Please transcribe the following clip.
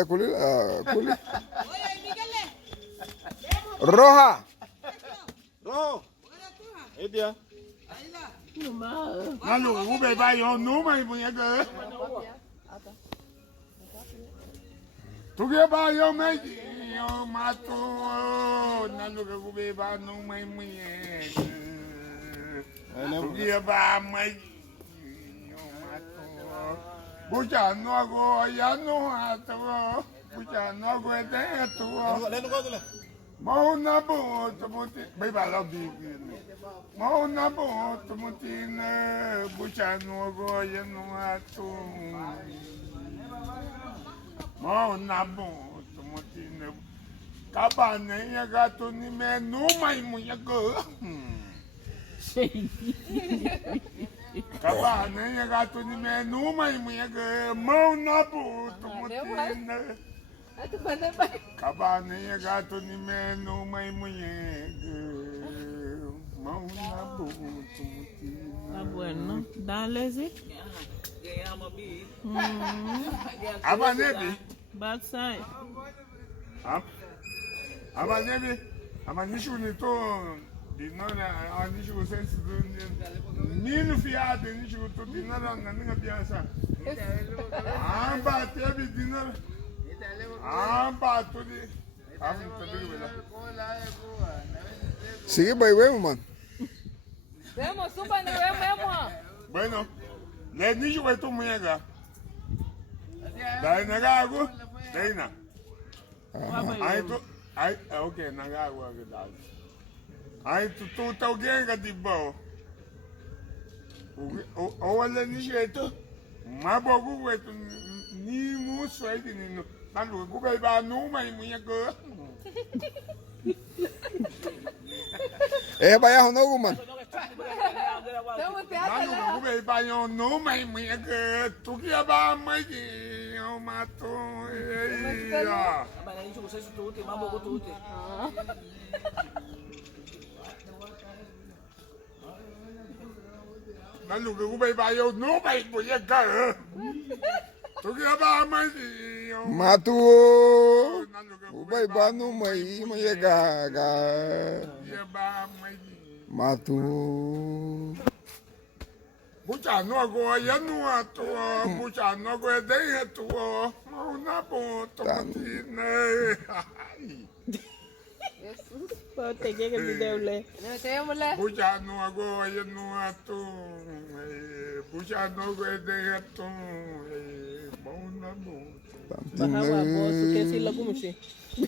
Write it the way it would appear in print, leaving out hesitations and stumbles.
Culi. Roja. Rojo. Dia. Lalu ube bayo numa punya ke. Tu ke bayo mai yo matu. Lalu ke ube ba numa punya. Tu ke ba mai yo matu. Buja no go ya no atu. Buja no go ete atu. Leno kau tu lah. Mau nabu tumuti bay balaw bigin. Mau nabu tumuti na buchano go yan ato. Mau nabu tumuti na kabane ya gato ni menu may mo ya go. Kabane ya gato ni menu may mo ya go. Mau nabu tumuti na kabane ya gato ni menu may muyeg mauna po tumuti Está bueno. Dale, sí. aba nebi Backside. aba nebi ama nishu ni to dinara nishu sense ninu fiade nishu to dinara nga biasa aba tebi dinara aba to di afi to di wala Sige, bay, man. Vemos, suba, no vemos. bueno le nishu wetu muyega dai nagago dai na ai to ai okay nagago agad ai tu tau genga di bao o wala nishu wetu mabogu wetu ni muso ai ni no nalu ku bai ba nu mai muyega Bayaw na man. Vamos, nalu ku bai ba yo nu mai muyega tu kia ba mai o mato ya Mas a gente usa isso tudo, tem mambo tudo. nalu ku bai ba yo nu mai muyega tu kia ba mai o Matu. Ubay ba no may mayagaga. kia ba mai Matu. bucha no go ya no ato bucha no go de ato una po to tine Pode ter que me deu le. Vemos, le. bucha no go ya no ato bucha no go de ato una po Baja a bolsa, que se logo mexer.